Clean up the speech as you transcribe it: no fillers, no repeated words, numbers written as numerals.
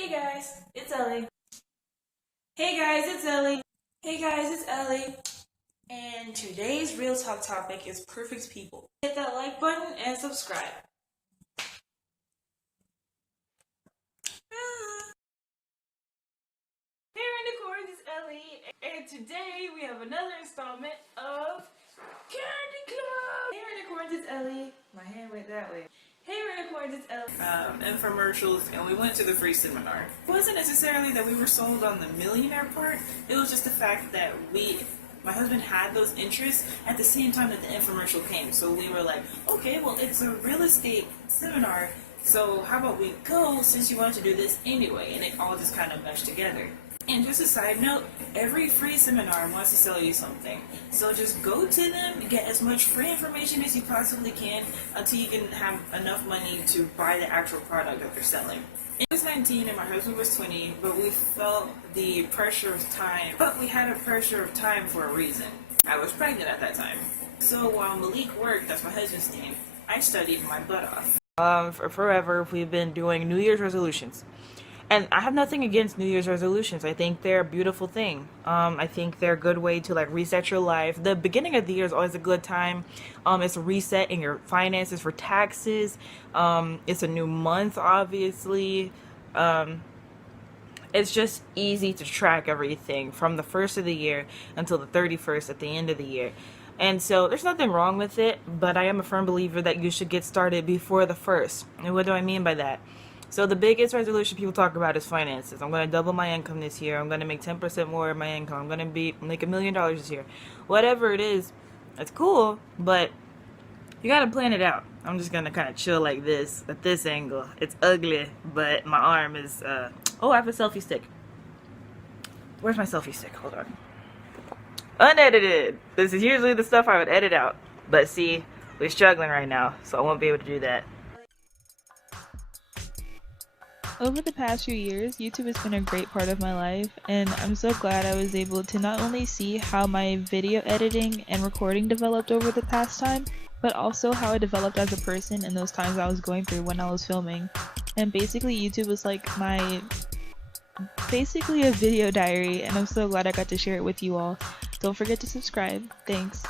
Hey guys, it's Ellie. Hey guys, it's Ellie. Hey guys, it's Ellie. And today's Real Talk topic is perfect people. Hit that like button and subscribe. Here in the corner is Ellie, and today we have another installment of Candy Club. Here in the corner is Ellie. My hand went that way. Hey, we're recording this infomercials, and we went to the free seminar. It wasn't necessarily that we were sold on the millionaire part, it was just the fact that my husband had those interests at the same time that the infomercial came. So we were like, okay, well, it's a real estate seminar, so how about we go since you wanted to do this anyway? And it all just kind of meshed together. And just a side note, every free seminar wants to sell you something. So just go to them, get as much free information as you possibly can until you can have enough money to buy the actual product that they're selling. I was 19 and my husband was 20, but we felt the pressure of time. But we had a pressure of time for a reason. I was pregnant at that time. So while Malik worked, that's my husband's name, I studied my butt off. For forever, we've been doing New Year's resolutions. And I have nothing against New Year's resolutions. I think they're a beautiful thing. I think they're a good way to reset your life. The beginning of the year is always a good time. It's a reset in your finances for taxes. It's a new month, obviously. It's just easy to track everything from the first of the year until the 31st at the end of the year. And so there's nothing wrong with it, but I am a firm believer that you should get started before the 1st. And what do I mean by that? So the biggest resolution people talk about is finances. I'm going to double my income this year. I'm going to make 10% more of my income. I'm going to make $1 million this year. Whatever it is, it's cool, but you got to plan it out. I'm just going to kind of chill like this at this angle. It's ugly, but my arm is, oh, I have a selfie stick. Where's my selfie stick? Hold on. Unedited. This is usually the stuff I would edit out. But see, we're struggling right now, so I won't be able to do that. Over the past few years, YouTube has been a great part of my life, and I'm so glad I was able to not only see how my video editing and recording developed over the past time, but also how I developed as a person in those times I was going through when I was filming. And basically YouTube was like basically a video diary, and I'm so glad I got to share it with you all. Don't forget to subscribe. Thanks.